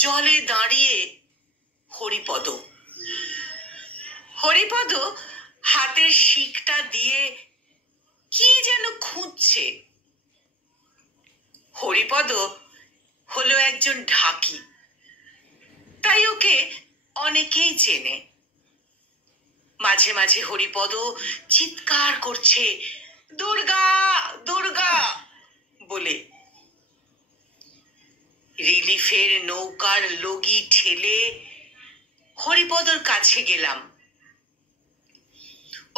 জলে দাঁড়িয়ে হরিপদ। হরিপদ হাতের শিকটা দিয়ে কি যেন খুঁজছে। হরিপদ হলো একজন ঢাকি, তাই ওকে অনেকেই চেনে। মাঝে মাঝে হরিপদ চিৎকার করছে, দুর্গা দুর্গা বলে। রিলিফের নৌকার লগি ঠেলে হরিপদর কাছে গেলাম।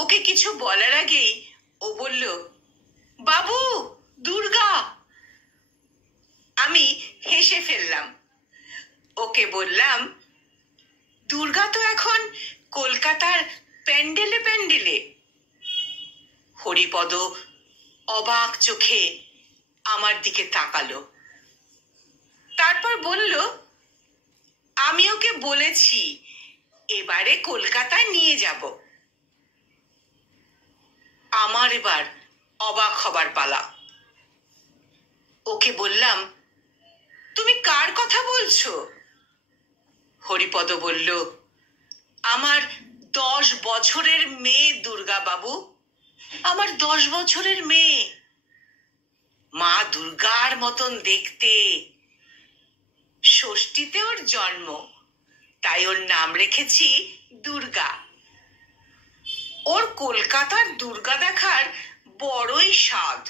ওকে কিছু বলার আগেই ও বলল, বাবু দুর্গা। আমি হেসে ফেললাম। ওকে বললাম, দুর্গা তো এখন কলকাতার প্যান্ডেলে প্যান্ডেলে। হরিপদ অবাক চোখে আমার দিকে তাকালো, তারপর বলল, আমি ওকে বলেছি এবারে কলকাতায় নিয়ে যাব। আমার এবার অবাক হবার পালা। ওকে বললাম, তুমি কার কথা বলছো? হরিপদ বলল, আমার 10 বছরের মেয়ে দুর্গা বাবু, আমার 10 বছরের মেয়ে। মা দুর্গার মতন দেখতে। ষষ্ঠীতে ওর জন্ম, তাই ওর নাম রেখেছি দুর্গা। ওর কলকাতার দুর্গা দেখার বড়ই স্বাদ।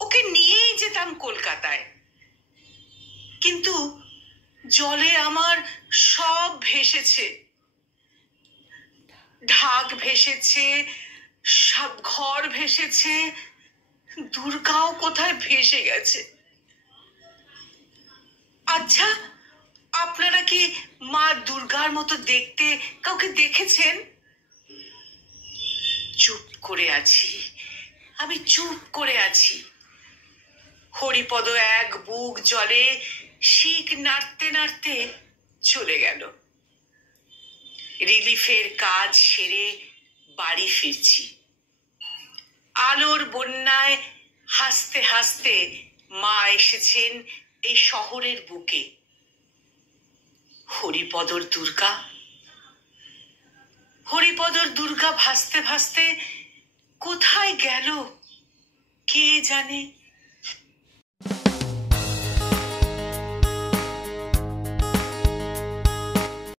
ওকে নিয়েই যেতাম কলকাতায়, কিন্তু জলে আমার সব ভেসেছে। ঢাক ভেসেছে, সব ঘর ভেসেছে, দুর্গাও কোথায় ভেসে গেছে। আচ্ছা, আপনারা কি মা দুর্গার মতো দেখতে কাউকে দেখেছেন? চুপ করে আছি, আমি চুপ করে আছি। হরিপদ এক বুক জলে শিক নাড়তে নাড়তে চলে গেল। রিলিফের কাজ সেরে বাড়ি ফিরছি। আলোর বন্যায় হাসতে হাসতে মা এসেছেন এই শহরের বুকে। হরিপদর দুর্গা, হরিপদর দুর্গা ভাসতে ভাসতে কোথায় গেল কে জানে।